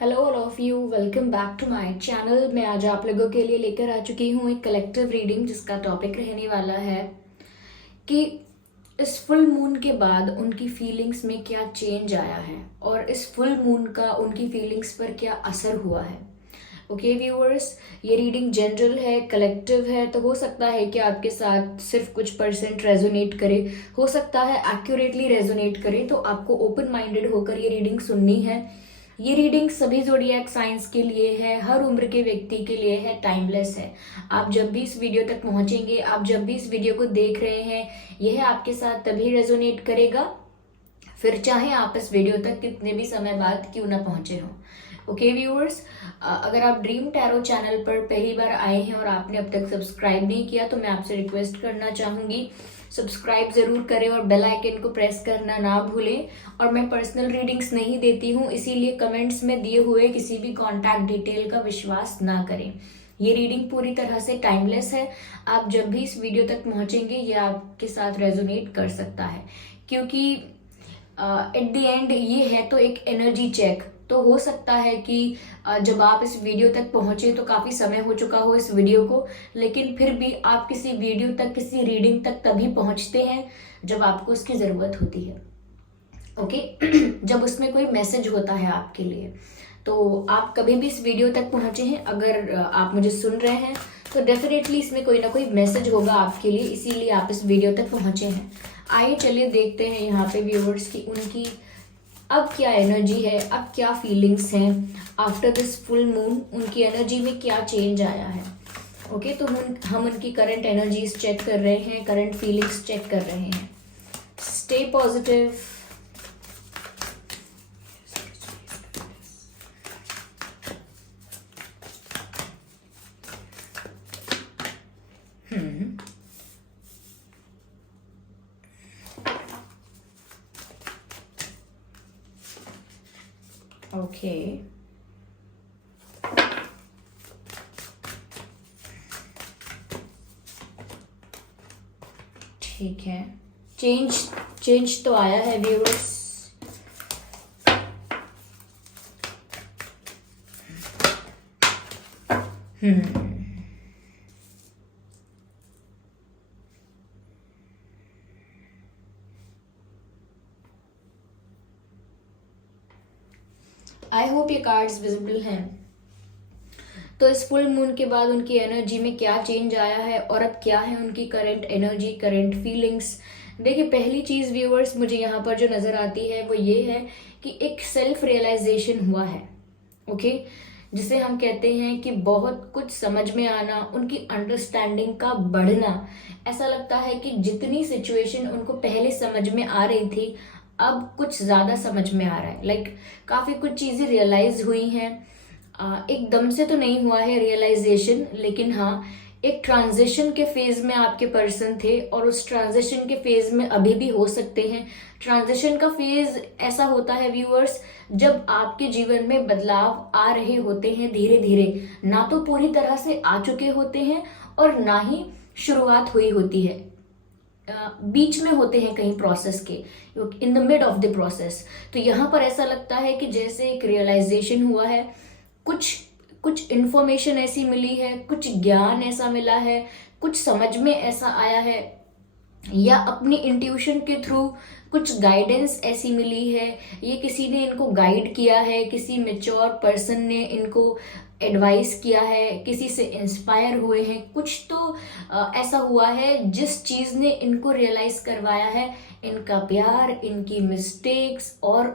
Hello all of you, welcome back to my channel. मैं आज आप लोगों के लिए लेकर आ चुकी हूँ एक कलेक्टिव रीडिंग जिसका टॉपिक रहने वाला है कि इस फुल मून के बाद उनकी फीलिंग्स में क्या चेंज आया है और इस फुल मून का उनकी फीलिंग्स पर क्या असर हुआ है। ओके व्यूअर्स, ये रीडिंग जनरल है, कलेक्टिव है, तो हो सकता है कि आपके साथ सिर्फ कुछ परसेंट रेजोनेट करे, हो सकता है एक्यूरेटली रेजोनेट करे। तो आपको ओपन माइंडेड होकर ये रीडिंग सुननी है। ये रीडिंग सभी ज़ोडिएक साइंस के लिए है, हर उम्र के व्यक्ति के लिए है, टाइमलेस है। आप जब भी इस वीडियो तक पहुंचेंगे, आप जब भी इस वीडियो को देख रहे हैं, यह आपके साथ तभी रेजोनेट करेगा, फिर चाहे आप इस वीडियो तक कितने भी समय बाद क्यों ना पहुंचे हो। ओके व्यूअर्स, अगर आप ड्रीम टैरो चैनल पर पहली बार आए हैं और आपने अब तक सब्सक्राइब नहीं किया तो मैं आपसे रिक्वेस्ट करना चाहूंगी, सब्सक्राइब जरूर करें और बेल आइकन को प्रेस करना ना भूलें। और मैं पर्सनल रीडिंग्स नहीं देती हूँ, इसीलिए कमेंट्स में दिए हुए किसी भी कॉन्टैक्ट डिटेल का विश्वास ना करें। ये रीडिंग पूरी तरह से टाइमलेस है। आप जब भी इस वीडियो तक पहुंचेंगे ये आपके साथ रेजोनेट कर सकता है, क्योंकि एट द एंड ये है तो एक एनर्जी चेक। तो हो सकता है कि जब आप इस वीडियो तक पहुंचे तो काफी समय हो चुका हो इस वीडियो को, लेकिन फिर भी आप किसी वीडियो तक, किसी रीडिंग तक तभी पहुंचते हैं जब आपको उसकी जरूरत होती है। ओके जब उसमें कोई मैसेज होता है आपके लिए। तो आप कभी भी इस वीडियो तक पहुंचे हैं, अगर आप मुझे सुन रहे हैं तो डेफिनेटली इसमें कोई ना कोई मैसेज होगा आपके लिए, इसीलिए आप इस वीडियो तक पहुंचे हैं। आइए चलिए देखते हैं यहाँ पे व्यूअर्स की उनकी अब क्या एनर्जी है, अब क्या फीलिंग्स हैं आफ्टर दिस फुल मून, उनकी एनर्जी में क्या चेंज आया है। ओके, तो हम उनकी करंट एनर्जीज चेक कर रहे हैं, करंट फीलिंग्स चेक कर रहे हैं। Stay positive. ओके, ठीक है। चेंज चेंज तो आया है व्यूअर्स। आई होप ये कार्ड्स विजिबल हैं। तो इस फुल मून के बाद उनकी एनर्जी में क्या चेंज आया है और अब क्या है उनकी करंट एनर्जी, करंट फीलिंग्स। देखिए, पहली चीज व्यूअर्स मुझे यहाँ पर जो नजर आती है वो ये है कि एक सेल्फ रियलाइजेशन हुआ है। ओके, जिसे हम कहते हैं कि बहुत कुछ समझ में आना, उनकी अंडरस्टैंडिंग का बढ़ना। ऐसा लगता है कि जितनी सिचुएशन उनको पहले समझ में आ रही थी अब कुछ ज्यादा समझ में आ रहा है। लाइक काफी कुछ चीजें रियलाइज हुई हैं। एकदम से तो नहीं हुआ है रियलाइजेशन, लेकिन हाँ, एक ट्रांजिशन के फेज में आपके पर्सन थे और उस ट्रांजिशन के फेज में अभी भी हो सकते हैं। ट्रांजिशन का फेज ऐसा होता है व्यूअर्स जब आपके जीवन में बदलाव आ रहे होते हैं धीरे धीरे, ना तो पूरी तरह से आ चुके होते हैं और ना ही शुरुआत हुई होती है, बीच में होते हैं कहीं प्रोसेस के, in the mid of the process. तो यहाँ पर ऐसा लगता है कि जैसे एक रियलाइजेशन हुआ है, कुछ कुछ इंफॉर्मेशन ऐसी मिली है, कुछ ज्ञान ऐसा मिला है, कुछ समझ में ऐसा आया है, या अपनी इंट्यूशन के थ्रू कुछ गाइडेंस ऐसी मिली है, ये किसी ने इनको गाइड किया है, किसी मेच्योर पर्सन ने इनको एडवाइस किया है, किसी से इंस्पायर हुए हैं, कुछ तो ऐसा हुआ है जिस चीज ने इनको रियलाइज करवाया है इनका प्यार, इनकी मिस्टेक्स और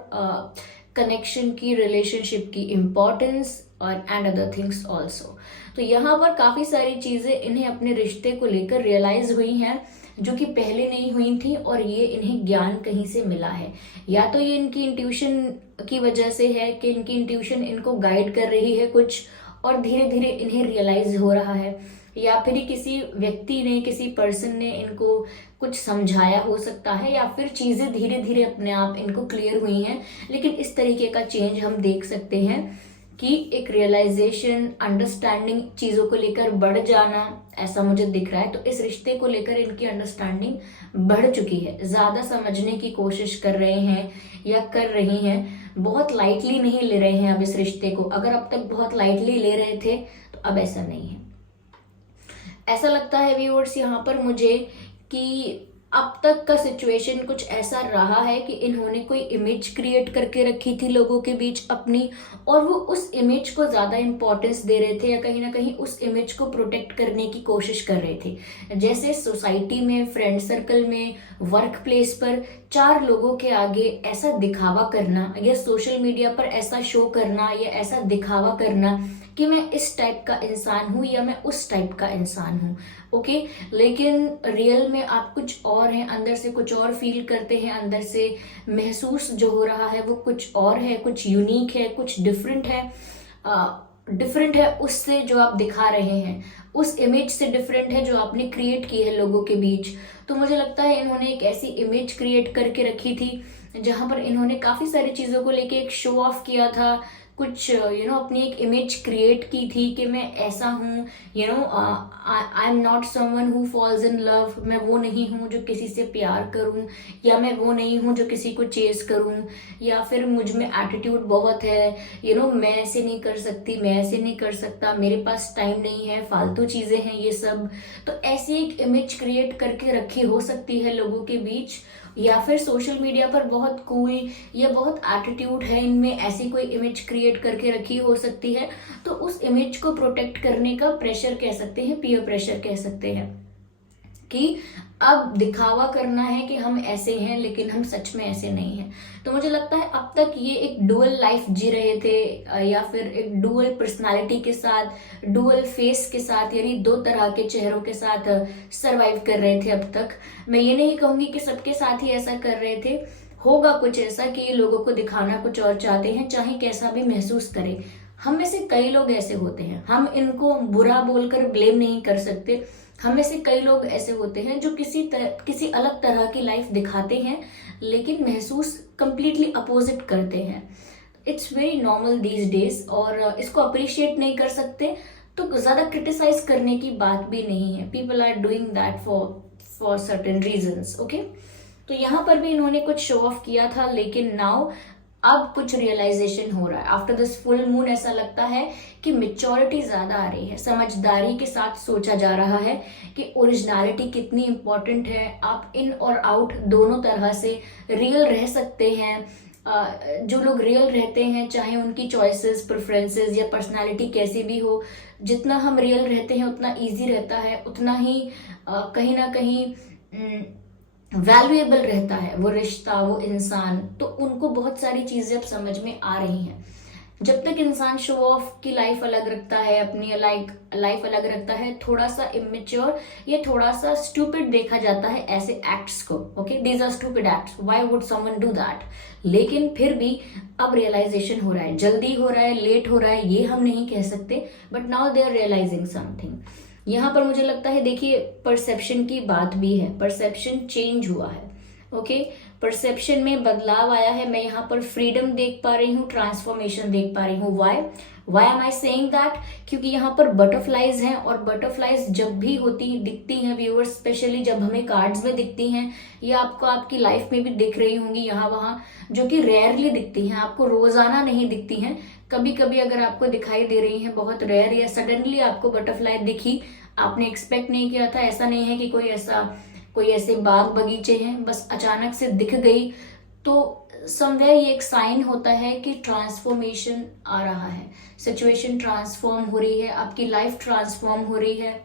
कनेक्शन की, रिलेशनशिप की इम्पोर्टेंस और एंड अदर थिंग्स ऑल्सो। तो यहाँ पर काफी सारी चीजें इन्हें अपने रिश्ते को लेकर रियलाइज हुई हैं जो कि पहले नहीं हुई थी, और ये इन्हें ज्ञान कहीं से मिला है। या तो ये इनकी इंट्यूशन की वजह से है कि इनकी इंट्यूशन इनको गाइड कर रही है कुछ, और धीरे धीरे इन्हें रियलाइज हो रहा है, या फिर किसी व्यक्ति ने, किसी पर्सन ने इनको कुछ समझाया हो सकता है, या फिर चीजें धीरे धीरे अपने आप इनको क्लियर हुई हैं। लेकिन इस तरीके का चेंज हम देख सकते हैं कि एक रियलाइजेशन, अंडरस्टैंडिंग, चीजों को लेकर बढ़ जाना, ऐसा मुझे दिख रहा है। तो इस रिश्ते को लेकर इनकी अंडरस्टैंडिंग बढ़ चुकी है, ज्यादा समझने की कोशिश कर रहे हैं या कर रही हैं, बहुत लाइटली नहीं ले रहे हैं अब इस रिश्ते को। अगर अब तक बहुत लाइटली ले रहे थे तो अब ऐसा नहीं है। ऐसा लगता है व्यूअर्स यहाँ पर मुझे कि अब तक का सिचुएशन कुछ ऐसा रहा है कि इन्होंने कोई इमेज क्रिएट करके रखी थी लोगों के बीच अपनी, और वो उस इमेज को ज्यादा इंपॉर्टेंस दे रहे थे या कहीं ना कहीं उस इमेज को प्रोटेक्ट करने की कोशिश कर रहे थे। जैसे सोसाइटी में, फ्रेंड सर्कल में, वर्क प्लेस पर 4 लोगों के आगे ऐसा दिखावा करना या सोशल मीडिया पर ऐसा शो करना या ऐसा दिखावा करना कि मैं इस टाइप का इंसान हूं या मैं उस टाइप का इंसान हूं। ओके, लेकिन रियल में आप कुछ और हैं, अंदर से कुछ और फील करते हैं, अंदर से महसूस जो हो रहा है वो कुछ और है, कुछ यूनिक है, कुछ डिफरेंट है। डिफरेंट है उससे जो आप दिखा रहे हैं, उस इमेज से डिफरेंट है जो आपने क्रिएट की है लोगों के बीच। तो मुझे लगता है इन्होंने एक ऐसी इमेज क्रिएट करके रखी थी जहां पर इन्होंने काफी सारी चीजों को लेके एक शो ऑफ किया था, कुछ अपनी एक इमेज क्रिएट की थी कि मैं ऐसा हूँ, I am not someone who falls in love, मैं वो नहीं हूँ जो किसी से प्यार करूँ, या मैं वो नहीं हूँ जो किसी को चेस करूँ, या फिर मुझ में एटीट्यूड बहुत है, मैं ऐसे नहीं कर सकती, मैं ऐसे नहीं कर सकता, मेरे पास टाइम नहीं है, फालतू चीजें हैं ये सब। तो ऐसी एक इमेज क्रिएट करके रखी हो सकती है लोगों के बीच, या फिर सोशल मीडिया पर बहुत कूल या बहुत एटीट्यूड है इनमें, ऐसी कोई इमेज क्रिएट करके रखी हो सकती है। तो उस इमेज को प्रोटेक्ट करने का प्रेशर कह सकते हैं, पीयर प्रेशर कह सकते हैं, कि अब दिखावा करना है कि हम ऐसे हैं लेकिन हम सच में ऐसे नहीं हैं। तो मुझे लगता है अब तक ये एक डुअल लाइफ जी रहे थे, या फिर एक डुअल पर्सनालिटी के साथ, डुअल फेस के साथ, यानी 2 तरह के चेहरों के साथ सरवाइव कर रहे थे अब तक। मैं ये नहीं कहूंगी कि सबके साथ ही ऐसा कर रहे थे, होगा कुछ ऐसा कि ये लोगों को दिखाना कुछ और चाहते हैं, चाहे कैसा भी महसूस करें। हम में से कई लोग ऐसे होते हैं, हम इनको बुरा बोलकर ब्लेम नहीं कर सकते। हम में से कई लोग ऐसे होते हैं जो किसी अलग तरह की लाइफ दिखाते हैं लेकिन महसूस कंप्लीटली अपोजिट करते हैं। It's very normal these days, और इसको अप्रिशिएट नहीं कर सकते तो ज्यादा क्रिटिसाइज करने की बात भी नहीं है। People are doing that for certain reasons. Okay, तो यहाँ पर भी इन्होंने कुछ शो ऑफ किया था, लेकिन नाउ अब कुछ रियलाइजेशन हो रहा है आफ्टर दिस फुल मून। ऐसा लगता है कि मेच्योरिटी ज्यादा आ रही है, समझदारी के साथ सोचा जा रहा है कि ओरिजिनलिटी कितनी इंपॉर्टेंट है। आप इन और आउट दोनों तरह से रियल रह सकते हैं। जो लोग रियल रहते हैं, चाहे उनकी चॉइसेस, प्रेफरेंसेस या पर्सनालिटी कैसी भी हो, जितना हम रियल रहते हैं उतना ईजी रहता है, उतना ही कहीं ना कहीं वैल्यूएबल रहता है वो रिश्ता, वो इंसान। तो उनको बहुत सारी चीजें अब समझ में आ रही हैं। जब तक इंसान शो ऑफ की लाइफ अलग रखता है, अपनी लाइफ अलग रखता है, थोड़ा सा इमेच्योर या थोड़ा सा स्टूपिड देखा जाता है ऐसे एक्ट्स को। Okay, these are stupid acts, why would someone do that. लेकिन फिर भी अब रियलाइजेशन हो रहा है, जल्दी हो रहा है, लेट हो रहा है, ये हम नहीं कह सकते, but now they are realising something. यहाँ पर मुझे लगता है, देखिए, परसेप्शन की बात भी है, परसेप्शन चेंज हुआ है। ओके, परसेप्शन में बदलाव आया है। मैं यहाँ पर फ्रीडम देख पा रही हूँ, ट्रांसफॉर्मेशन देख पा रही हूँ। Why am I saying that? क्योंकि यहाँ पर बटरफ्लाइज हैं, और बटरफ्लाइज जब भी दिखती हैं व्यूअर्स, स्पेशली जब हमें कार्ड्स में दिखती हैं या आपको आपकी लाइफ में भी दिख रही होंगी यहाँ वहाँ, जो कि रेयरली दिखती हैं, आपको रोजाना नहीं दिखती हैं। कभी कभी अगर आपको दिखाई दे रही हैं, बहुत रेयर, या सडनली आपको बटरफ्लाई दिखी, आपने एक्सपेक्ट नहीं किया था, ऐसा नहीं है कि कोई ऐसे बाग बगीचे हैं, बस अचानक से दिख गई, तो समवेयर ये एक साइन होता है कि ट्रांसफॉर्मेशन आ रहा है, सिचुएशन ट्रांसफॉर्म हो रही है, आपकी लाइफ ट्रांसफॉर्म हो रही है।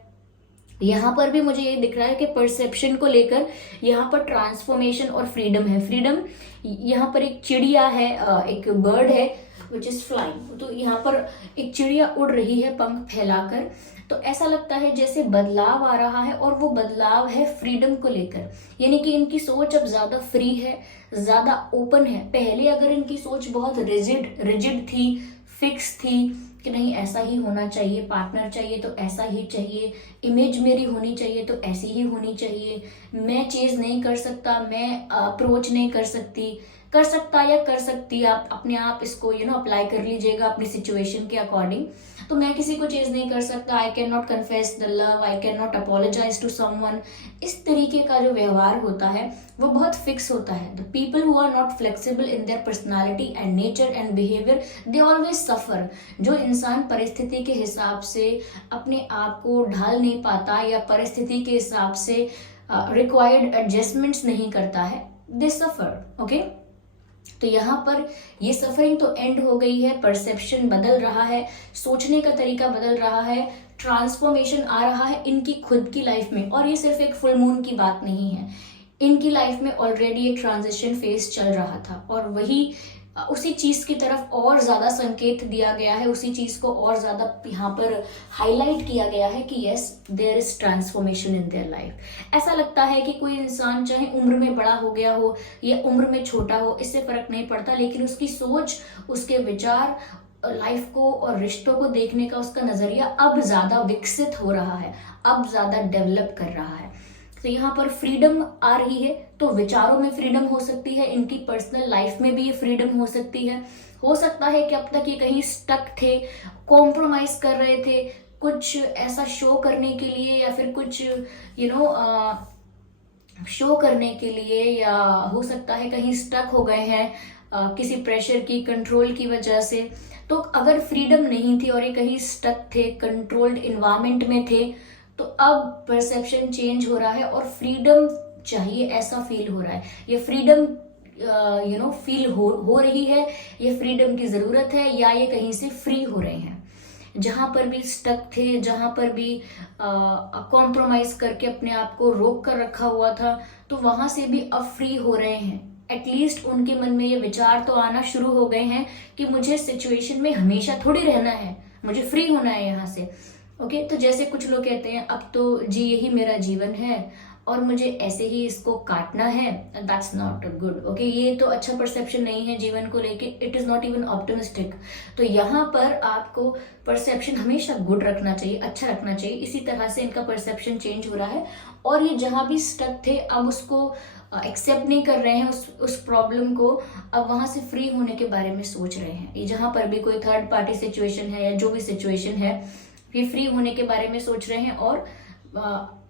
यहाँ पर भी मुझे ये दिख रहा है कि परसेप्शन को लेकर यहाँ पर ट्रांसफॉर्मेशन और फ्रीडम है। फ्रीडम, यहाँ पर एक चिड़िया है, एक बर्ड है विच इज फ्लाइंग, तो यहाँ पर एक चिड़िया उड़ रही है पंख फैलाकर। तो ऐसा लगता है जैसे बदलाव आ रहा है, और वो बदलाव है फ्रीडम को लेकर, यानी कि इनकी सोच अब ज्यादा फ्री है, ज्यादा ओपन है। पहले अगर इनकी सोच बहुत रिजिड थी, फिक्स थी कि नहीं ऐसा ही होना चाहिए, पार्टनर चाहिए तो ऐसा ही चाहिए, इमेज मेरी होनी चाहिए तो ऐसी ही होनी चाहिए, मैं चीज नहीं कर सकता, मैं अप्रोच नहीं कर सकती, कर सकता या कर सकती, आप अपने आप इसको अप्लाई कर लीजिएगा अपनी सिचुएशन के अकॉर्डिंग। तो मैं किसी को चेंज नहीं कर सकता, I can not confess the love, I can not apologise to someone. इस तरीके का जो व्यवहार होता है वो बहुत फिक्स होता है। The people who are not flexible in their personality and nature and behaviour, they always suffer. जो इंसान परिस्थिति के हिसाब से अपने आप को ढाल नहीं पाता या परिस्थिति के हिसाब से रिक्वायर्ड एडजस्टमेंट्स नहीं करता है, दे सफर। ओके, तो यहाँ पर ये सफरिंग तो एंड हो गई है, परसेप्शन बदल रहा है, सोचने का तरीका बदल रहा है, ट्रांसफॉर्मेशन आ रहा है इनकी खुद की लाइफ में। और ये सिर्फ एक फुल मून की बात नहीं है, इनकी लाइफ में ऑलरेडी एक ट्रांजिशन फेज चल रहा था और वही उसी चीज की तरफ और ज्यादा संकेत दिया गया है, उसी चीज को और ज्यादा यहाँ पर हाईलाइट किया गया है कि yes there is transformation in their life. ऐसा लगता है कि कोई इंसान चाहे उम्र में बड़ा हो गया हो या उम्र में छोटा हो, इससे फर्क नहीं पड़ता, लेकिन उसकी सोच, उसके विचार, लाइफ को और रिश्तों को देखने का उसका नजरिया अब ज्यादा विकसित हो रहा है, अब ज्यादा डेवलप कर रहा है। तो यहाँ पर फ्रीडम आ रही है, तो विचारों में फ्रीडम हो सकती है, इनकी पर्सनल लाइफ में भी ये फ्रीडम हो सकती है। हो सकता है कि अब तक ये कहीं स्टक थे, कॉम्प्रोमाइज कर रहे थे कुछ ऐसा शो करने के लिए या फिर कुछ शो करने के लिए, या हो सकता है कहीं स्टक हो गए हैं किसी प्रेशर की, कंट्रोल की वजह से। तो अगर फ्रीडम नहीं थी और ये कहीं स्टक थे, कंट्रोल्ड इन्वायरमेंट में थे, तो अब परसेप्शन चेंज हो रहा है और फ्रीडम चाहिए, ऐसा फील हो रहा है। ये फ्रीडम फील हो रही है, ये फ्रीडम की जरूरत है, या ये कहीं से फ्री हो रहे हैं। जहां पर भी स्टक थे, जहां पर भी कॉम्प्रोमाइज करके अपने आप को रोक कर रखा हुआ था, तो वहां से भी अब फ्री हो रहे हैं। एटलीस्ट उनके मन में ये विचार तो आना शुरू हो गए हैं कि मुझे सिचुएशन में हमेशा थोड़ी रहना है, मुझे फ्री होना है यहाँ से। ओके, तो जैसे कुछ लोग कहते हैं अब तो जी यही मेरा जीवन है और मुझे ऐसे ही इसको काटना है, दैट्स नॉट गुड। ओके, ये तो अच्छा परसेप्शन नहीं है जीवन को लेके, it is not even optimistic. तो यहाँ पर आपको परसेप्शन हमेशा गुड रखना चाहिए, अच्छा रखना चाहिए। इसी तरह से इनका परसेप्शन चेंज हो रहा है और ये जहां भी स्टक थे अब उसको एक्सेप्ट नहीं कर रहे हैं, उस प्रॉब्लम को, अब वहां से फ्री होने के बारे में सोच रहे हैं। ये जहां पर भी कोई थर्ड पार्टी सिचुएशन है या जो भी सिचुएशन है, ये फ्री होने के बारे में सोच रहे हैं। और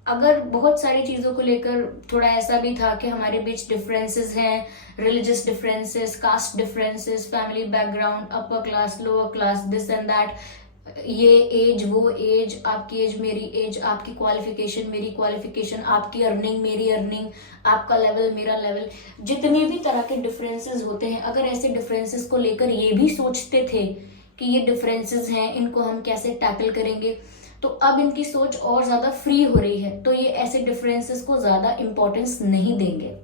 अगर बहुत सारी चीजों को लेकर थोड़ा ऐसा भी था कि हमारे बीच डिफरेंसेस हैं, religious differences, caste differences, family background, upper class, lower class, this and that, ये एज वो एज, आपकी एज मेरी एज, आपकी क्वालिफिकेशन मेरी क्वालिफिकेशन, आपकी अर्निंग मेरी अर्निंग, आपका लेवल मेरा लेवल, जितने भी तरह के डिफरेंसेस होते हैं, अगर ऐसे डिफरेंसेस को लेकर ये भी सोचते थे कि ये डिफरेंसेस हैं, इनको हम कैसे टैकल करेंगे, तो अब इनकी सोच और ज्यादा फ्री हो रही है, तो ये ऐसे डिफरेंसेस को ज्यादा इंपॉर्टेंस नहीं देंगे।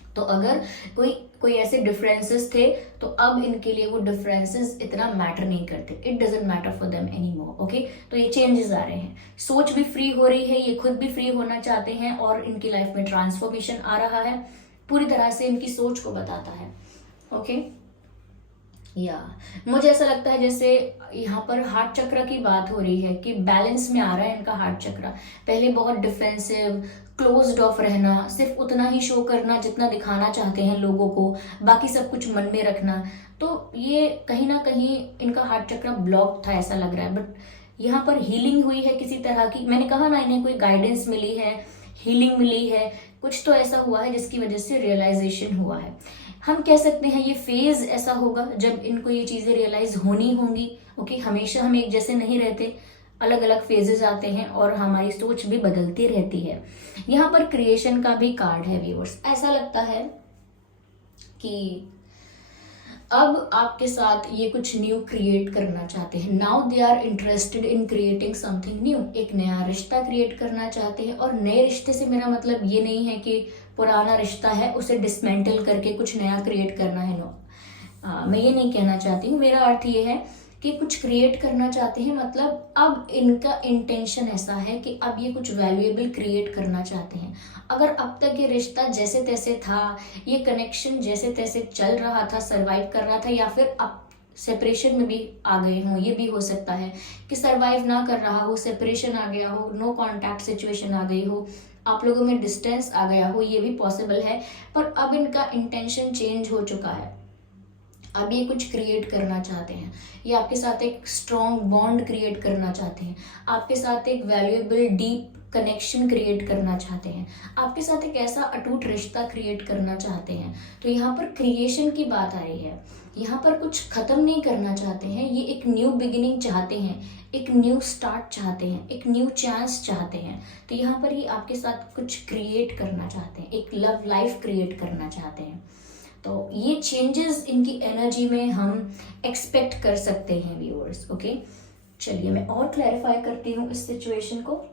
तो अगर कोई ऐसे डिफरेंसेस थे तो अब इनके लिए वो डिफरेंसेस इतना मैटर नहीं करते, it doesn't matter for them any more. Okay, तो ये चेंजेस आ रहे हैं, सोच भी फ्री हो रही है, ये खुद भी फ्री होना चाहते हैं और इनकी लाइफ में ट्रांसफॉर्मेशन आ रहा है, पूरी तरह से इनकी सोच को बताता है। ओके, या मुझे ऐसा लगता है जैसे यहाँ पर हार्ट चक्र की बात हो रही है कि बैलेंस में आ रहा है इनका हार्ट चक्र। पहले बहुत डिफेंसिव, क्लोज्ड ऑफ रहना, सिर्फ उतना ही शो करना जितना दिखाना चाहते हैं लोगों को, बाकी सब कुछ मन में रखना, तो ये कहीं ना कहीं इनका हार्ट चक्र ब्लॉक था ऐसा लग रहा है। बट यहाँ पर हीलिंग हुई है किसी तरह की, मैंने कहा ना इन्हें कोई गाइडेंस मिली है, हीलिंग मिली है, कुछ तो ऐसा हुआ है जिसकी वजह से रियलाइजेशन हुआ है। हम कह सकते हैं ये फेज ऐसा होगा जब इनको ये चीजें रियलाइज होनी होंगी। ओके, हमेशा हम एक जैसे नहीं रहते, अलग अलग फेजेस आते हैं और हमारी सोच भी बदलती रहती है। यहाँ पर क्रिएशन का भी कार्ड है व्यूअर्स। ऐसा लगता है कि अब आपके साथ ये कुछ न्यू क्रिएट करना चाहते हैं। Now they are interested in creating something new, एक नया रिश्ता क्रिएट करना चाहते हैं। और नए रिश्ते से मेरा मतलब ये नहीं है कि पुराना रिश्ता है उसे डिसमेंटल करके कुछ नया क्रिएट करना है, नो, मैं ये नहीं कहना चाहती हूँ। मेरा अर्थ ये है कि कुछ क्रिएट करना चाहते हैं, मतलब अब इनका इंटेंशन ऐसा है कि अब ये कुछ वैल्यूएबल क्रिएट करना चाहते हैं। अगर अब तक ये रिश्ता जैसे तैसे था, ये कनेक्शन जैसे तैसे चल रहा था, सरवाइव कर रहा था, या फिर अब सेपरेशन में भी आ गए हों, ये भी हो सकता है कि सरवाइव ना कर रहा हो, सेपरेशन आ गया हो, नो कॉन्टैक्ट सिचुएशन आ गई हो, आप लोगों में डिस्टेंस आ गया हो, ये भी पॉसिबल है, पर अब इनका इंटेंशन चेंज हो चुका है। अब ये कुछ क्रिएट करना चाहते हैं, ये आपके साथ एक स्ट्रॉन्ग बॉन्ड क्रिएट करना चाहते हैं, आपके साथ एक वैल्यूएबल डीप कनेक्शन क्रिएट करना चाहते हैं, आपके साथ एक ऐसा अटूट रिश्ता क्रिएट करना चाहते हैं। तो यहाँ पर क्रिएशन की बात आ रही है, यहाँ पर कुछ खत्म नहीं करना चाहते हैं, ये एक न्यू बिगिनिंग चाहते हैं, एक न्यू स्टार्ट चाहते हैं, एक न्यू चांस चाहते हैं। तो यहाँ पर ये आपके साथ कुछ क्रिएट करना चाहते हैं, एक लव लाइफ क्रिएट करना चाहते हैं। तो ये चेंजेस इनकी एनर्जी में हम एक्सपेक्ट कर सकते हैं व्यूअर्स। ओके, चलिए मैं और क्लैरिफाई करती हूँ इस सिचुएशन को।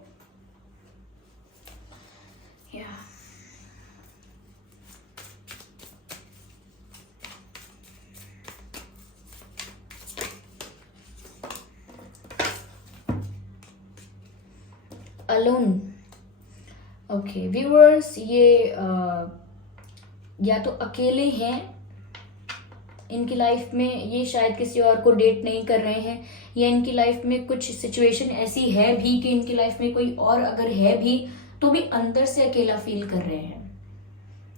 अलोन, ओके व्यूअर्स, ये या तो अकेले हैं इनकी लाइफ में, ये शायद किसी और को डेट नहीं कर रहे हैं, या इनकी लाइफ में कुछ सिचुएशन ऐसी है भी कि इनकी लाइफ में कोई और अगर है भी तो भी अंदर से अकेला फील कर रहे हैं।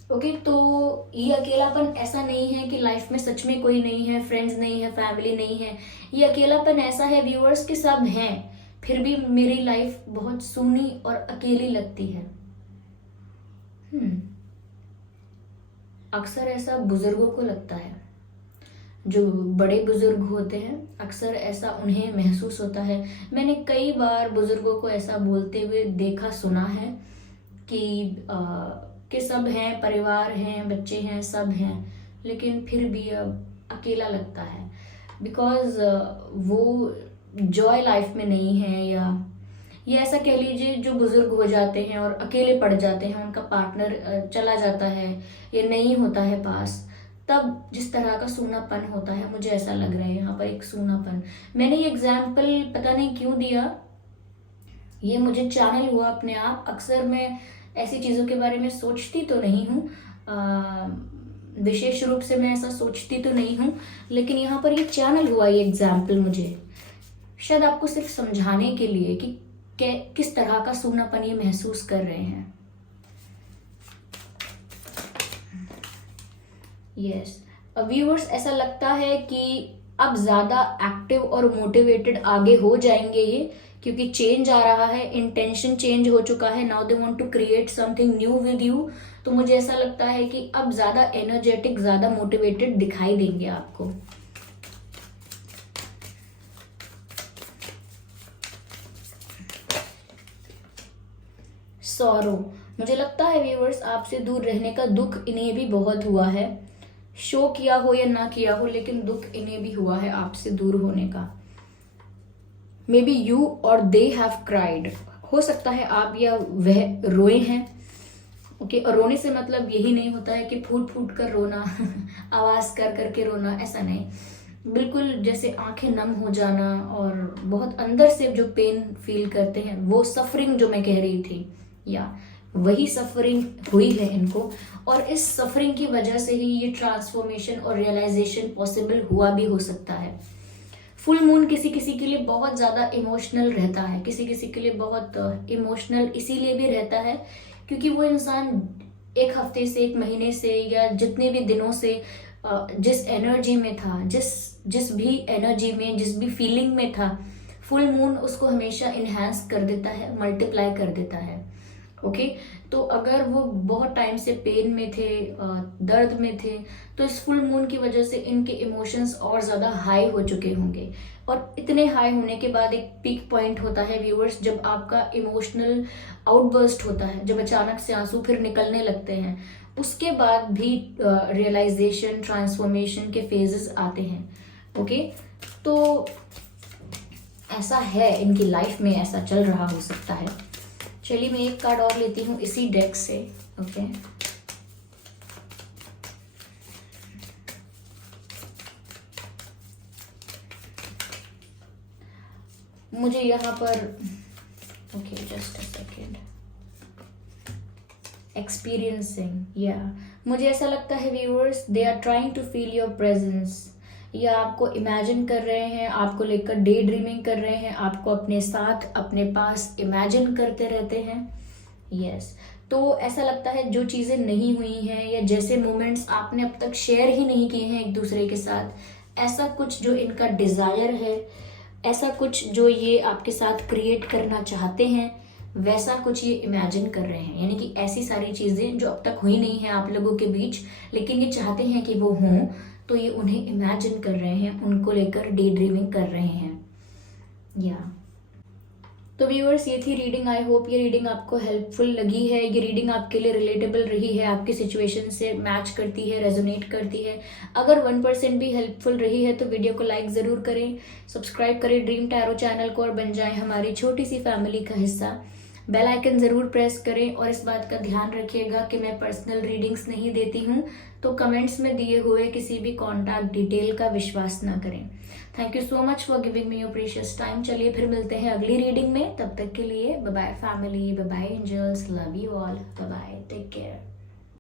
ओके, तो ये अकेलापन ऐसा नहीं है कि लाइफ में सच में कोई नहीं है, फ्रेंड्स नहीं है, फैमिली नहीं है। ये अकेलापन ऐसा है व्यूअर्स कि सब हैं, फिर भी मेरी लाइफ बहुत सूनी और अकेली लगती है। अक्सर ऐसा बुजुर्गों को लगता है, जो बड़े बुजुर्ग होते हैं अक्सर ऐसा उन्हें महसूस होता है। मैंने कई बार बुजुर्गों को ऐसा बोलते हुए देखा सुना है कि सब हैं, परिवार हैं, बच्चे हैं, सब हैं, लेकिन फिर भी अब अकेला लगता है, बिकॉज वो जॉय लाइफ में नहीं है, या ये ऐसा कह लीजिए जो बुजुर्ग हो जाते हैं और अकेले पड़ जाते हैं, उनका पार्टनर चला जाता है या नहीं होता है पास, तब जिस तरह का सूनापन होता है, मुझे ऐसा लग रहा है यहाँ पर एक सूनापन। मैंने ये एग्जाम्पल पता नहीं क्यों दिया, ये मुझे चैनल हुआ अपने आप। अक्सर मैं ऐसी चीज़ों के बारे में सोचती तो नहीं हूँ, विशेष रूप से मैं ऐसा सोचती तो नहीं हूँ, लेकिन यहाँ पर ये चैनल हुआ ये एग्जाम्पल मुझे, शायद आपको सिर्फ समझाने के लिए कि किस तरह का सूनापन ये महसूस कर रहे हैं। यस व्यूअर्स, ऐसा लगता है कि अब ज्यादा एक्टिव और मोटिवेटेड आगे हो जाएंगे ये, क्योंकि चेंज आ रहा है, इंटेंशन चेंज हो चुका है। Now they want to create something new with you. तो मुझे ऐसा लगता है कि अब ज्यादा एनर्जेटिक, ज्यादा मोटिवेटेड दिखाई देंगे आपको। सॉरो, मुझे लगता है व्यूअर्स आपसे दूर रहने का दुख इन्हें भी बहुत हुआ है, शो किया हो या ना किया हो, लेकिन दुख इन्हें भी हुआ है आपसे दूर होने का। मे बी यू और दे हैव क्राइड, हो सकता है आप या वह रोए हैं। ओके, और रोने से मतलब यही नहीं होता है कि फूट फूट कर रोना आवाज कर करके रोना, ऐसा नहीं, बिल्कुल जैसे आंखें नम हो जाना और बहुत अंदर से जो पेन फील करते हैं, वो सफरिंग जो मैं कह रही थी, या वही सफरिंग हुई है इनको, और इस सफरिंग की वजह से ही ये ट्रांसफॉर्मेशन और रियलाइजेशन पॉसिबल हुआ भी हो सकता है। फुल मून किसी किसी के लिए बहुत ज्यादा इमोशनल रहता है, किसी किसी के लिए बहुत इमोशनल इसीलिए भी रहता है क्योंकि वो इंसान एक हफ्ते से, एक महीने से, या जितने भी दिनों से जिस एनर्जी में था, जिस भी एनर्जी में, जिस भी फीलिंग में था, फुल मून उसको हमेशा इन्हांस कर देता है, मल्टीप्लाई कर देता है। ओके, तो अगर वो बहुत टाइम से पेन में थे, दर्द में थे, तो इस फुल मून की वजह से इनके इमोशंस और ज्यादा हाई हो चुके होंगे। और इतने हाई होने के बाद एक पीक पॉइंट होता है व्यूअर्स, जब आपका इमोशनल आउटबर्स्ट होता है, जब अचानक से आंसू फिर निकलने लगते हैं, उसके बाद भी रियलाइजेशन, ट्रांसफॉर्मेशन के फेजेस आते हैं। ओके, तो ऐसा है इनकी लाइफ में, ऐसा चल रहा हो सकता है। चलिए मैं एक कार्ड और लेती हूँ इसी डेक से। ओके, मुझे यहाँ पर, okay just a second, experiencing, या मुझे ऐसा लगता है viewers they are trying to feel your presence, या आपको इमेजिन कर रहे हैं, आपको लेकर डे ड्रीमिंग कर रहे हैं, आपको अपने साथ, अपने पास इमेजिन करते रहते हैं। यस तो ऐसा लगता है जो चीज़ें नहीं हुई हैं या जैसे मोमेंट्स आपने अब तक शेयर ही नहीं किए हैं एक दूसरे के साथ, ऐसा कुछ जो इनका डिज़ायर है, ऐसा कुछ जो ये आपके साथ क्रिएट करना चाहते हैं, वैसा कुछ ये इमेजिन कर रहे हैं। यानी कि ऐसी सारी चीज़ें जो अब तक हुई नहीं हैं आप लोगों के बीच, लेकिन ये चाहते हैं कि वो हों, तो ये उन्हें इमेजिन कर रहे हैं, उनको लेकर डे ड्रीमिंग कर रहे हैं। या तो व्यूअर्स, ये थी रीडिंग। आई होप ये रीडिंग आपको हेल्पफुल लगी है, ये रीडिंग आपके लिए रिलेटेबल रही है, आपकी सिचुएशन से मैच करती है, रेजोनेट करती है। अगर 1% भी हेल्पफुल रही है तो वीडियो को लाइक ज़रूर करें, सब्सक्राइब करें ड्रीम टैरो चैनल को और बन जाएं हमारी छोटी सी फैमिली का हिस्सा। बेल आइकन ज़रूर प्रेस करें और इस बात का ध्यान रखिएगा कि मैं पर्सनल रीडिंग्स नहीं देती हूँ, तो कमेंट्स में दिए हुए किसी भी कॉन्टैक्ट डिटेल का विश्वास ना करें। Thank you so much for giving me your precious time. चलिए फिर मिलते हैं अगली रीडिंग में, तब तक के लिए bye bye family, bye bye angels, love you all, bye bye, take care.